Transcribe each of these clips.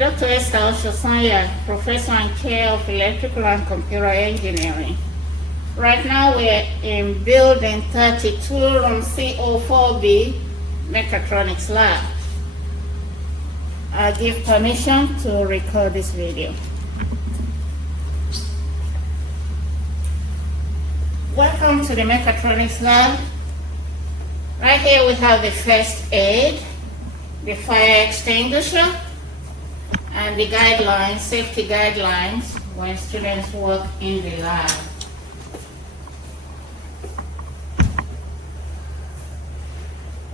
Dr. Lab-Ososanya, Professor and Chair of Electrical and Computer Engineering. Right now we're in Building 32, room C04B, Mechatronics Lab. I give permission to record this video. Welcome to the Mechatronics Lab. Right here we have the first aid, the fire extinguisher, and the guidelines, safety guidelines when students work in the lab.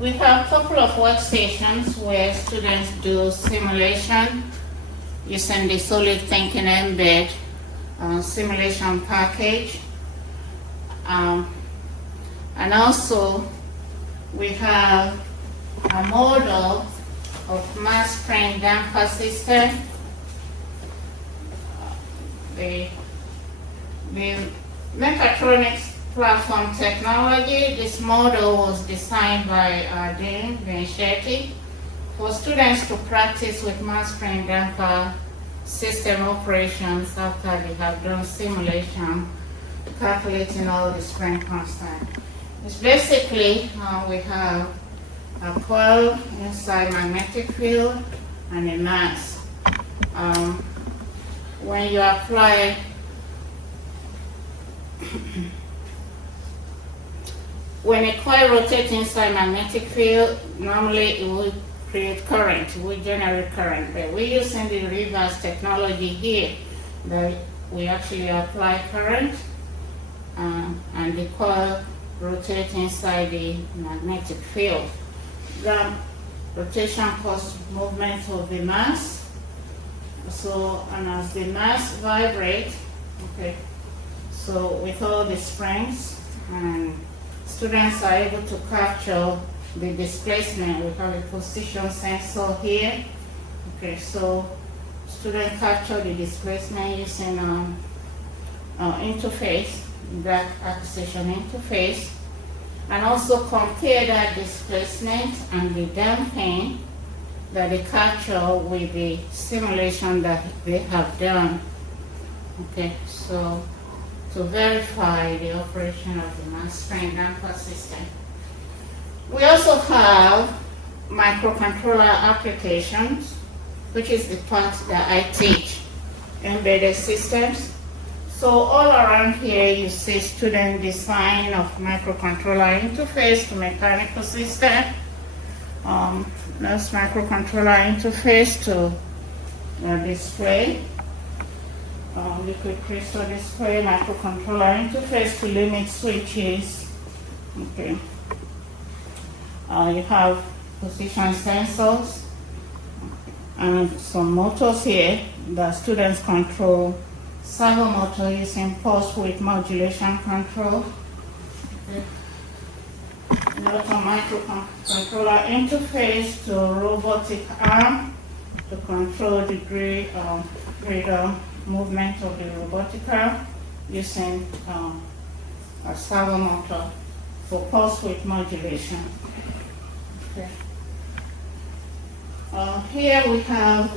We have a couple of workstations where students do simulation using the Solid Thinking Embed simulation package. And also we have a model of mass spring damper system. The Mechatronics platform technology, this model was designed by Dean Shetty for students to practice with mass spring damper system operations after they have done simulation, calculating all the spring constant. It's basically, we have a coil inside magnetic field and a mass. When you apply when a coil rotates inside magnetic field, normally it will create current, it will generate current. But we're using the reverse technology here, that we actually apply current and the coil rotates inside the magnetic field. The rotation causes movement of the mass. So, and as the mass vibrates, okay, so with all the springs, and students are able to capture the displacement. We have a position sensor here. Okay, so students capture the displacement using interface, back acquisition interface, and also compare that displacement and the damping that they capture with the simulation that they have done. Okay, so to verify the operation of the mass spring damper system. We also have microcontroller applications, which is the part that I teach, embedded systems. So all around here you see student design of microcontroller interface to mechanical system. That's microcontroller interface to display. Liquid crystal display, microcontroller interface to limit switches. Okay. You have position sensors and some motors here that students control. Servo motor using pulse width modulation control. Okay. Another microcontroller interface to robotic arm to control the greater movement of the robotic arm using a servo motor for pulse width modulation. Okay. Here we have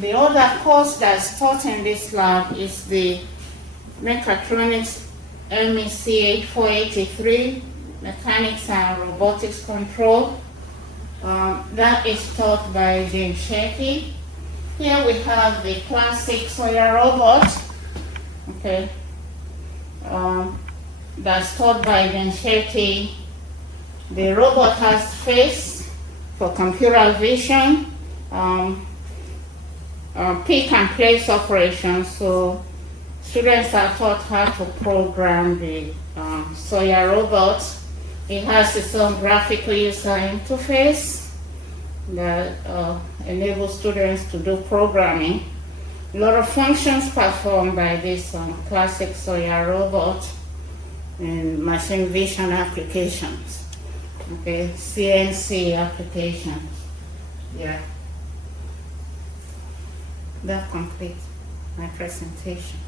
the other course that's taught in this lab is the Mechatronics MEC 483, Mechanics and Robotics Control. That is taught by Dean Shetty. Here we have the classic solar robot, okay, that's taught by Dean Shetty. The robot has face for computer vision, pick and place operations. So students are taught how to program the solar robot. It has its own graphical user interface that enable students to do programming. A lot of functions performed by this classic solar robot in machine vision applications, okay, CNC applications. Yeah, that completes my presentation.